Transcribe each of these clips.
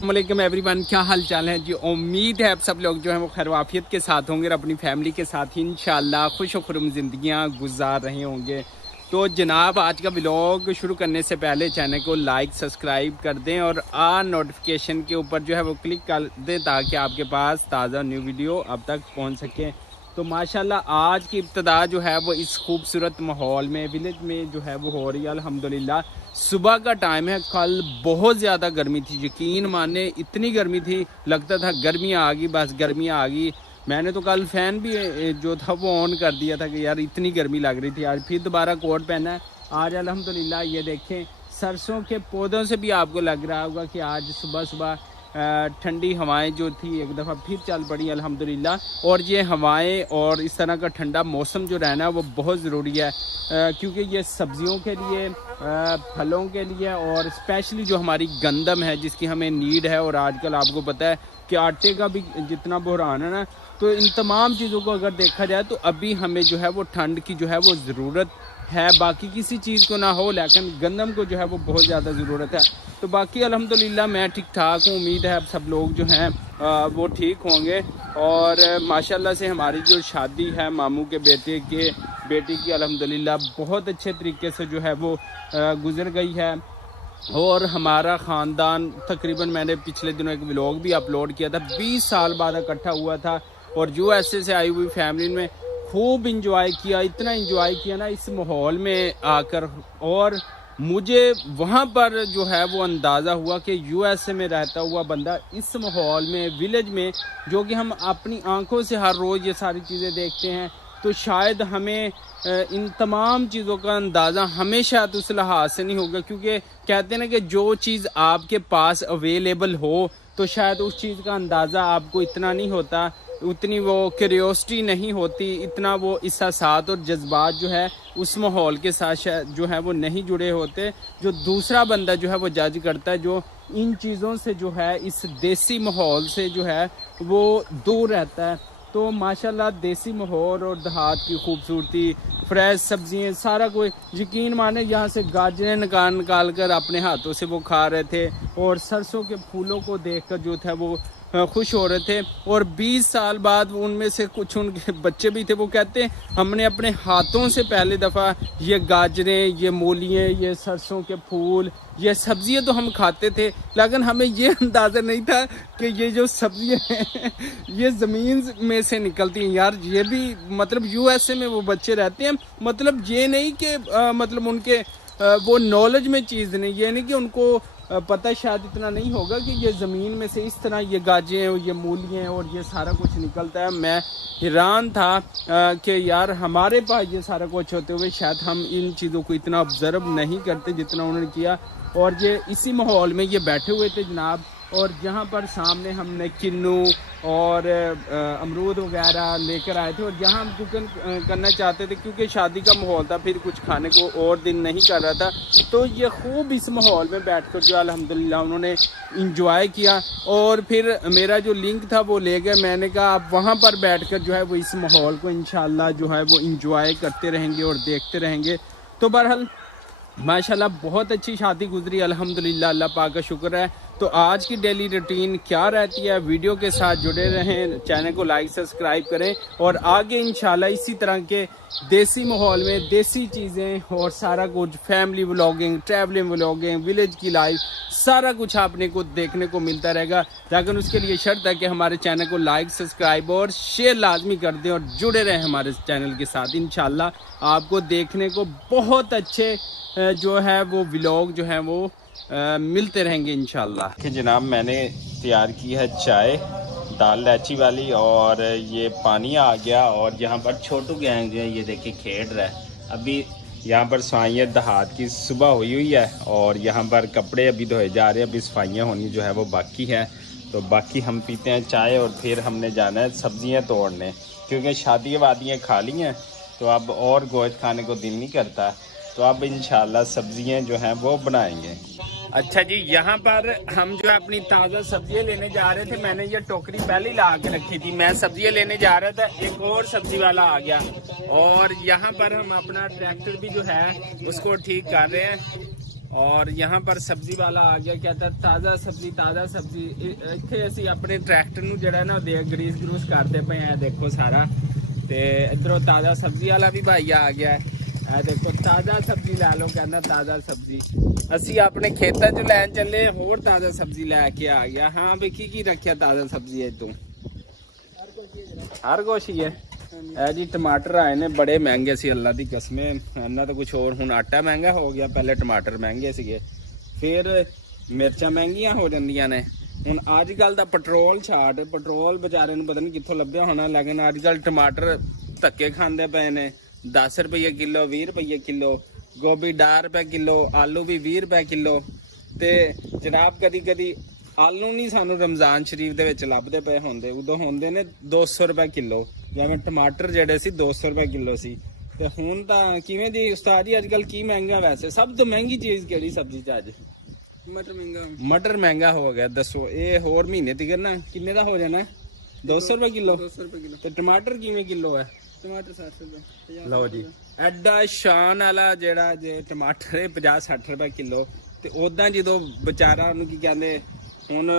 वालेकुम एवरीवन, क्या हाल चाल है जी। उम्मीद है आप सब लोग जो है वो खैरवाफियत के साथ होंगे और अपनी फैमिली के साथ ही इंशाल्लाह खुश व खुर्रम ज़िंदगियाँ गुजार रहे होंगे। तो जनाब, आज का व्लॉग शुरू करने से पहले चैनल को लाइक सब्सक्राइब कर दें और नोटिफिकेशन के ऊपर जो है वो क्लिक कर दें ताकि आपके पास ताज़ा न्यू वीडियो अब तक पहुँच सके। तो माशाल्लाह आज की इब्तदा जो है वो इस खूबसूरत माहौल में विलेज में जो है वो हो रही है। अल्हम्दुलिल्लाह सुबह का टाइम है। कल बहुत ज़्यादा गर्मी थी, यकीन माने इतनी गर्मी थी, लगता था गर्मियाँ आ गई, बस गर्मियाँ आ गई। मैंने तो कल फ़ैन भी जो था वो ऑन कर दिया था कि यार इतनी गर्मी लग रही थी। आज फिर दोबारा कोट पहना है। आज अल्हम्दुलिल्लाह ये देखें, सरसों के पौधों से भी आपको लग रहा होगा कि आज सुबह सुबह ठंडी हवाएं जो थी एक दफ़ा फिर चल पड़ी अल्हम्दुलिल्लाह। और ये हवाएं और इस तरह का ठंडा मौसम जो रहना है वो बहुत ज़रूरी है, क्योंकि ये सब्जियों के लिए, फलों के लिए और स्पेशली जो हमारी गंदम है जिसकी हमें नीड है। और आजकल आपको पता है कि आटे का भी जितना बहरान है ना, तो इन तमाम चीज़ों को अगर देखा जाए तो अभी हमें जो है वो ठंड की जो है वो ज़रूरत है। बाकी किसी चीज़ को ना हो, लेकिन गंदम को जो है वो बहुत ज़्यादा ज़रूरत है। तो बाकी अल्हम्दुलिल्लाह मैं ठीक ठाक हूँ। उम्मीद है अब सब लोग जो हैं वो ठीक होंगे। और माशाल्लाह से हमारी जो शादी है मामू के बेटी की अल्हम्दुलिल्लाह बहुत अच्छे तरीके से जो है वो गुजर गई है। और हमारा ख़ानदान तकरीबन, मैंने पिछले दिनों एक व्लॉग भी अपलोड किया था, 20 साल बाद इकट्ठा हुआ था और यूएसए से आई हुई फैमिली में खूब इंजॉय किया। इतना इंजॉय किया ना इस माहौल में आकर। और मुझे वहाँ पर जो है वो अंदाज़ा हुआ कि यूएसए में रहता हुआ बंदा इस माहौल में, विलेज में, जो कि हम अपनी आंखों से हर रोज़ ये सारी चीज़ें देखते हैं, तो शायद हमें इन तमाम चीज़ों का अंदाज़ा हमेशा तो उस लिहाज से नहीं होगा, क्योंकि कहते हैं ना कि जो चीज़ आपके पास अवेलेबल हो तो शायद उस चीज़ का अंदाज़ा आपको इतना नहीं होता, उतनी वो क्यूरियोसिटी नहीं होती, इतना वो एहसासात और जज्बात जो है उस माहौल के साथ शायद जो है वो नहीं जुड़े होते, जो दूसरा बंदा जो है वो जज करता है, जो इन चीज़ों से जो है इस देसी माहौल से जो है वो दूर रहता है। तो माशाल्लाह देसी माहौल और देहात की खूबसूरती, फ्रेश सब्जियां, सारा कोई, यकीन माने यहाँ से गाजरें निकाल कर अपने हाथों से वो खा रहे थे और सरसों के फूलों को देखकर जो था वो खुश हो रहे थे। और 20 साल बाद उनमें से कुछ उनके बच्चे भी थे, वो कहते हैं हमने अपने हाथों से पहली दफ़ा ये गाजरें, ये मूलियाँ, ये सरसों के फूल, ये सब्जियां तो हम खाते थे, लेकिन हमें ये अंदाज़ा नहीं था कि ये जो सब्जियां हैं ये ज़मीन में से निकलती हैं। यार ये भी मतलब यूएसए में वो बच्चे रहते हैं, मतलब ये नहीं कि मतलब उनके वो नॉलेज में चीज़ नहीं, ये नहीं कि उनको पता शायद इतना नहीं होगा कि ये ज़मीन में से इस तरह ये गाजें और ये मूलियाँ और ये सारा कुछ निकलता है। मैं हैरान था कि यार हमारे पास ये सारा कुछ होते हुए शायद हम इन चीज़ों को इतना ऑब्ज़र्व नहीं करते जितना उन्होंने किया। और ये इसी माहौल में ये बैठे हुए थे जनाब, और जहाँ पर सामने हमने किन्नू और अमरूद वगैरह लेकर आए थे, और जहाँ हम कुकिंग करना चाहते थे क्योंकि शादी का माहौल था, फिर कुछ खाने को और दिन नहीं कर रहा था, तो ये खूब इस माहौल में बैठकर जो अल्हम्दुलिल्लाह उन्होंने इंजॉय किया। और फिर मेरा जो लिंक था वो ले गए, मैंने कहा आप वहाँ पर बैठकर जो है वो इस माहौल को इंशाल्लाह जो है वो इंजॉय करते रहेंगे और देखते रहेंगे। तो बहरहाल माशाल्लाह बहुत अच्छी शादी गुजरी अल्हम्दुलिल्लाह, अल्लाह पाक का शुक्र है। तो आज की डेली रूटीन क्या रहती है, वीडियो के साथ जुड़े रहें, चैनल को लाइक सब्सक्राइब करें और आगे इंशाल्लाह इसी तरह के देसी माहौल में देसी चीज़ें और सारा कुछ, family vlogging, travelling vlogging, village की लाइफ, सारा कुछ आपने को देखने को मिलता रहेगा। लेकिन उसके लिए शर्त है कि हमारे चैनल को लाइक सब्सक्राइब और शेयर लाजमी कर दें और जुड़े रहें हमारे चैनल के साथ। इंशाल्लाह आपको देखने को बहुत अच्छे जो है वो व्लॉग जो है वो मिलते रहेंगे इंशाल्लाह। कि जनाब मैंने तैयार की है चाय दाल इलायची वाली, और ये पानी आ गया, और यहाँ पर छोटू गैंग जो है ये देखिए खेल रहा है। अभी यहाँ पर सफाइयाँ देहात की सुबह हुई है और यहाँ पर कपड़े अभी धोए जा रहे हैं, अभी सफाइयाँ होनी जो है वो बाकी है। तो बाकी हम पीते हैं चाय और फिर हमने जाना है सब्जियाँ तोड़ने, क्योंकि शादियाँ वादियाँ खा ली हैं तो अब और गोश्त खाने को दिल नहीं करता। तो अब इंशाल्लाह सब्जियां जो हैं वो बनाएंगे। अच्छा जी, यहाँ पर हम जो है अपनी ताज़ा सब्जियां लेने जा रहे थे। मैंने ये टोकरी पहले ही ला के रखी थी, मैं सब्जियां लेने जा रहा था, एक और सब्जी वाला आ गया और यहाँ पर हम अपना ट्रैक्टर भी जो है उसको ठीक कर रहे हैं। और यहाँ पर सब्जी वाला आ गया, कहता है ताज़ा सब्जी। इत्थे असी अपने ट्रैक्टर नूं जिहड़ा ना ग्रीस ग्रूस करते पे हैं, देखो सारा। ते इधरों ताज़ा सब्जी वाला भी भाई आ गया है, देखो ताज़ा सब्जी लै लो, कहना ताज़ा सब्जी। असी अपने खेतों च लैन चले, होर ताज़ा सब्जी लैके आ गया। हाँ भी की रखिया ताज़ा सब्जी है तू? हर कुछ ही है। जी टमाटर आए ने बड़े महंगे सी, अल्लाह दी कसमें इन्ना तो कुछ होर। हुण आटा महंगा हो गया, पहले टमाटर महंगे सीगे, फिर मिर्चां महंगियां हो जांदियां ने। हुण अजकल दा पेट्रोल छाट, पेट्रोल बेचारे नूं पता नहीं कित्थों लभ्या होना, लेकिन अजकल टमाटर धक्के खांदे पे ने। 10 रुपये किलो, 20 रुपये किलो, गोभी 10 रुपये किलो, आलू भी 20 रुपये किलो। ते जनाब कदी कदी आलू नहीं सानू रमजान शरीफ दे विच लभदे पे होंदे, उदों होंदे ने 200 रुपये किलो। जिवें टमाटर जेडे सी 200 रुपये किलो सी, ते हुण तां किवें दी उस्ताद जी अजकल की महंगा? वैसे सब तो महंगी चीज़ केड़ी सब्जी च अज? मटर महंगा। मटर महंगा हो गया, दसो ये होर महीने तिकर ना किन्ने दा हो जाना? 200 रुपये किलो। 200 रुपये किलो। ते टमाटर किवें किलो है? टमाटर 60 रुपये। लो जी एडा शान वाला जेड़ा जे टमाटर है 50-60 रुपये किलो। ते उदां जदों बेचारा उन्होंने की कहते हुण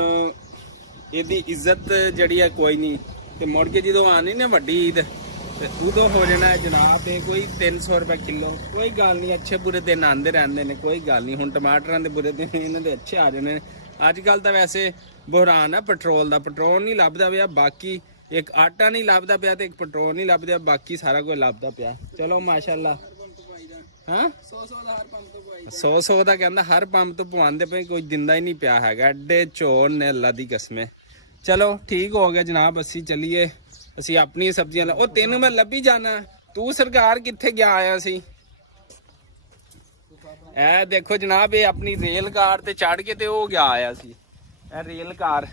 इहदी इज्जत जिहड़ी है कोई नहीं। ते मुड़ के जदों आनी ना वड्डी ईद, ते उदों हो जाना है जनाब ये कोई 300 रुपये किलो। कोई गल नहीं, अच्छे बुरे दिन आते रहते हैं, कोई गल नहीं। हुण टमाटरां दे बुरे दिन इन्हां दे अच्छे आ जाने। अजकल तो वैसे बहरान है पेट्रोल दा, पेट्रोल नहीं लभदा पिया, बाकी एक आटा नहीं लभदा पिया, ते एक पेट्रोल नहीं लभदा, बाकी सारा कुछ लभदा पिया। चलो माशाअल्लाह। हाँ 100 का कहता हर पंप तो पवांदे पे, कोई दिंदा ही नहीं पिया हैगा। एडे चोर ने अल्लाह दी कसमें। चलो ठीक हो गया जनाब, असी चलीए, असी अपनी सब्जियां ओ तेन मैं लभी जाना, तू सरकार कित्थे गया आया सी? ए देखो जनाब ये अपनी रेल कार ते चढ़ के ते हो गया आया सी। ए रेल कार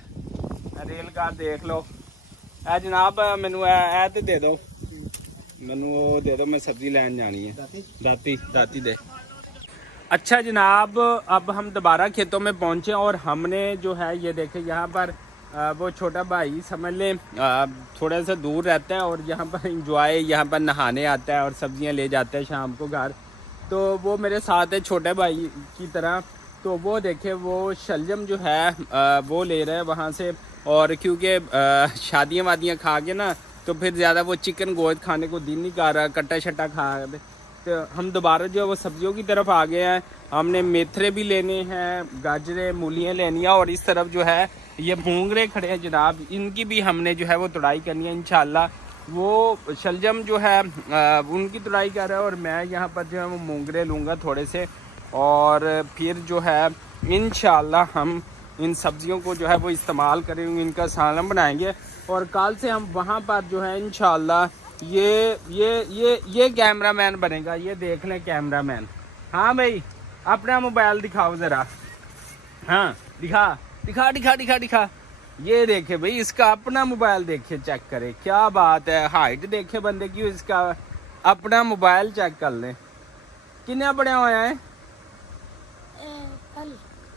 देख लो। ए जनाब मैनू ए ते दे दो, मैनू वो दे दो, मैं सब्जी लैन जानी है। दाती दे। अच्छा जनाब अब हम दोबारा खेतों में पहुंचे और हमने जो है ये देखे यहाँ पर वो छोटा भाई समझ ले थोड़ा सा दूर रहता है और यहाँ पर इंजॉय, यहाँ पर नहाने आता है और सब्जियाँ ले जाता है शाम को घर। तो वो मेरे साथ है छोटे भाई की तरह। तो वो देखे वो शलजम जो है वो ले रहे हैं वहाँ से, और क्योंकि शादियाँ वादियाँ खा के ना तो फिर ज़्यादा वो चिकन गोश्त खाने को दिल नहीं कर रहा, कट्टा शट्टा खा रहे। तो हम दोबारा जो है वो सब्जियों की तरफ आ गए हैं। हमने मेथरे भी लेने हैं, गाजरें मूलियाँ लेनी है, और इस तरफ जो है ये मूंगरे खड़े हैं जनाब, इनकी भी हमने जो है वो तुड़ाई करनी है इंशाल्लाह। वो शलजम जो है उनकी तुड़ाई कर रहा है और मैं यहाँ पर जो है वो मूंगरे लूँगा थोड़े से, और फिर जो है इंशाल्लाह हम इन सब्जियों को जो है वो इस्तेमाल करेंगे, इनका सालन बनाएंगे। और कल से हम वहाँ पर जो है इंशाल्लाह ये कैमरामैन बनेगा, ये देख लें कैमरामैन। हाँ भाई अपना मोबाइल दिखाओ ज़रा, हाँ दिखा। ये देखे भाई इसका अपना मोबाइल देखे, चेक करे, क्या बात है, हाइट देखे बंदे की, इसका अपना मोबाइल चेक कर लें। कितना पढ़ा हुआ है?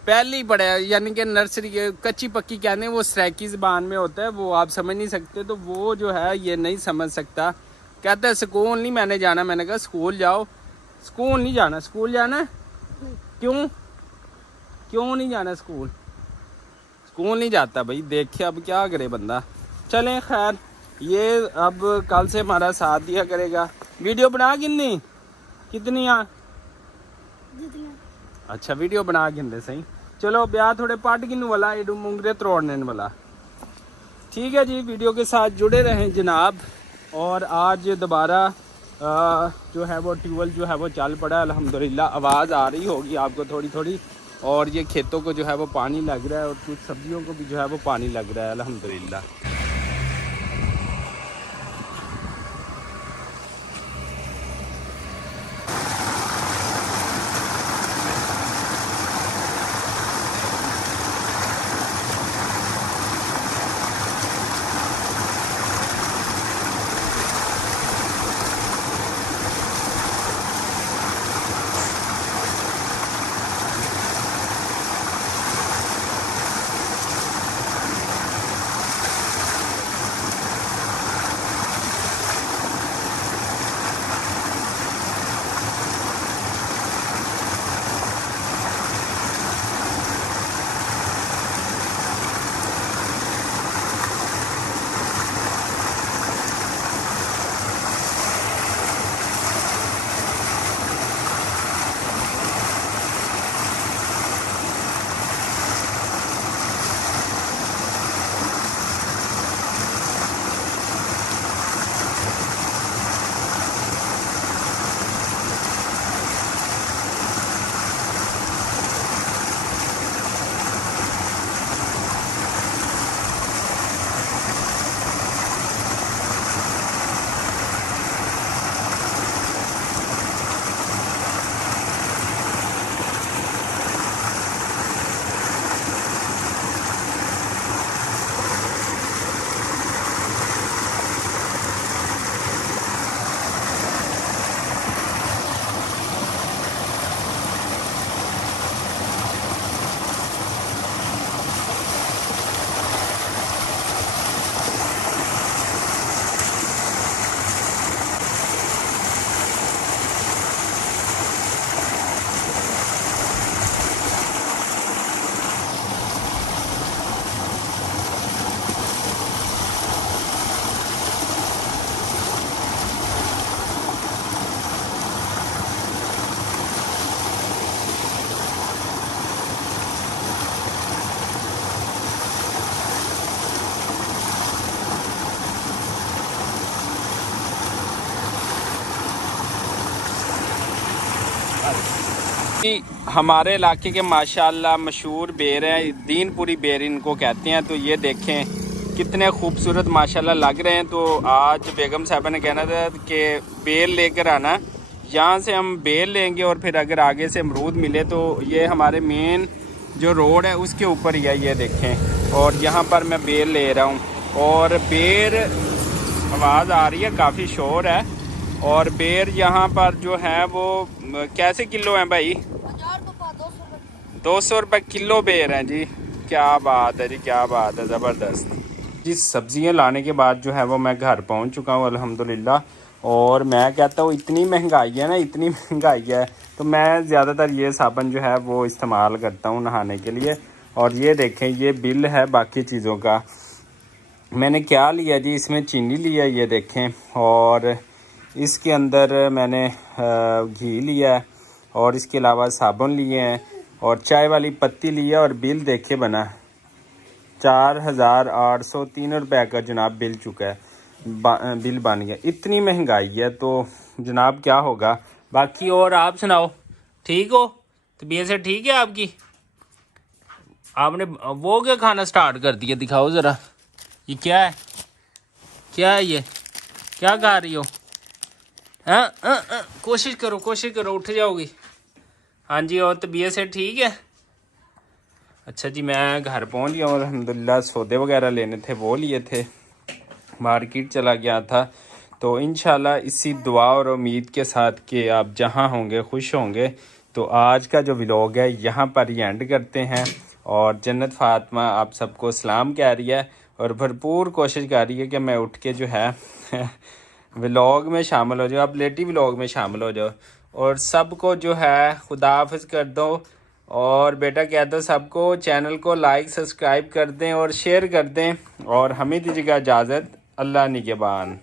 पहली पढ़ा है, यानी कि नर्सरी के कच्ची पक्की कहने, वो सराइकी ज़बान में होता है, वो आप समझ नहीं सकते। तो वो जो है ये नहीं समझ सकता, कहता है स्कूल नहीं मैंने जाना। मैंने कहा स्कूल जाओ। स्कूल नहीं जाना, स्कूल जाना क्यों नहीं जाना स्कूल नहीं जाता भाई। देखिए अब क्या करे बंदा। चलें खैर, ये अब कल से हमारा साथ दिया करेगा। वीडियो बना कितनी अच्छा वीडियो बना गिनते सही। चलो ब्याह थोड़े पट गिन वाला, एडू मुंगरे तोड़ने वाला। ठीक है जी, वीडियो के साथ जुड़े रहें जनाब। और आज दोबारा जो है वो ट्यूबवेल जो है वो चल पड़ा है अल्हम्दुलिल्लाह। आवाज़ आ रही होगी आपको थोड़ी थोड़ी, और ये खेतों को जो है वो पानी लग रहा है और कुछ सब्जियों को भी जो है वो पानी लग रहा है अल्हम्दुलिल्लाह। हमारे इलाके के माशाल्लाह मशहूर बेर हैं, दीनपुरी बेर इनको कहते हैं। तो ये देखें कितने खूबसूरत माशाल्लाह लग रहे हैं। तो आज बेगम साहबा ने कहना था कि बेर लेकर आना, यहाँ से हम बेर लेंगे और फिर अगर आगे से अमरूद मिले तो ये हमारे मेन जो रोड है उसके ऊपर ही है, ये देखें। और यहाँ पर मैं बेर ले रहा हूँ और बेर आवाज़ आ रही है, काफ़ी शोर है। और बेर यहाँ पर जो है वो कैसे किलो हैं भाई? 200 रुपये किलो बेर हैं जी। क्या बात है जी, क्या बात है, ज़बरदस्त जी। सब्जियां लाने के बाद जो है वो मैं घर पहुंच चुका हूँ अल्हम्दुलिल्लाह। और मैं कहता हूँ इतनी महंगाई है ना, इतनी महंगाई है, तो मैं ज़्यादातर ये साबुन जो है वो इस्तेमाल करता हूँ नहाने के लिए। और ये देखें, ये बिल है बाकी चीज़ों का। मैंने क्या लिया जी, इसमें चीनी लिया, ये देखें। और इसके अंदर मैंने घी लिया है और इसके अलावा साबुन लिए हैं और चाय वाली पत्ती लिया। और बिल देखे बना 4,803 रुपये का जनाब बिल चुका है, बिल बन गया। इतनी महंगाई है तो जनाब क्या होगा। बाकी और आप सुनाओ, ठीक हो? तबीयत से ठीक है आपकी? आपने वो क्या खाना स्टार्ट कर दिया, दिखाओ ज़रा। ये क्या है, क्या है ये, क्या खा रही हो? हाँ कोशिश करो, कोशिश करो, उठ जाओगी। हाँ जी, और तबीयत से ठीक है? अच्छा जी, मैं घर पहुंच गया और अल्हम्दुलिल्लाह सौदे वगैरह लेने थे वो लिए थे, मार्केट चला गया था। तो इंशाल्लाह इसी दुआ और उम्मीद के साथ कि आप जहां होंगे खुश होंगे। तो आज का जो व्लॉग है यहाँ पर ही एंड करते हैं। और जन्नत फातिमा आप सबको सलाम कह रही है और भरपूर कोशिश कर रही है कि मैं उठ के जो है व्लॉग में शामिल हो जाओ, आप लेटी व्लॉग में शामिल हो जाओ। और सबको जो है खुदा हाफिज़ कर दो। और बेटा कह दो सबको चैनल को लाइक सब्सक्राइब कर दें और शेयर कर दें। और हमें दीजिएगा इजाज़त, अल्लाह निगहबान।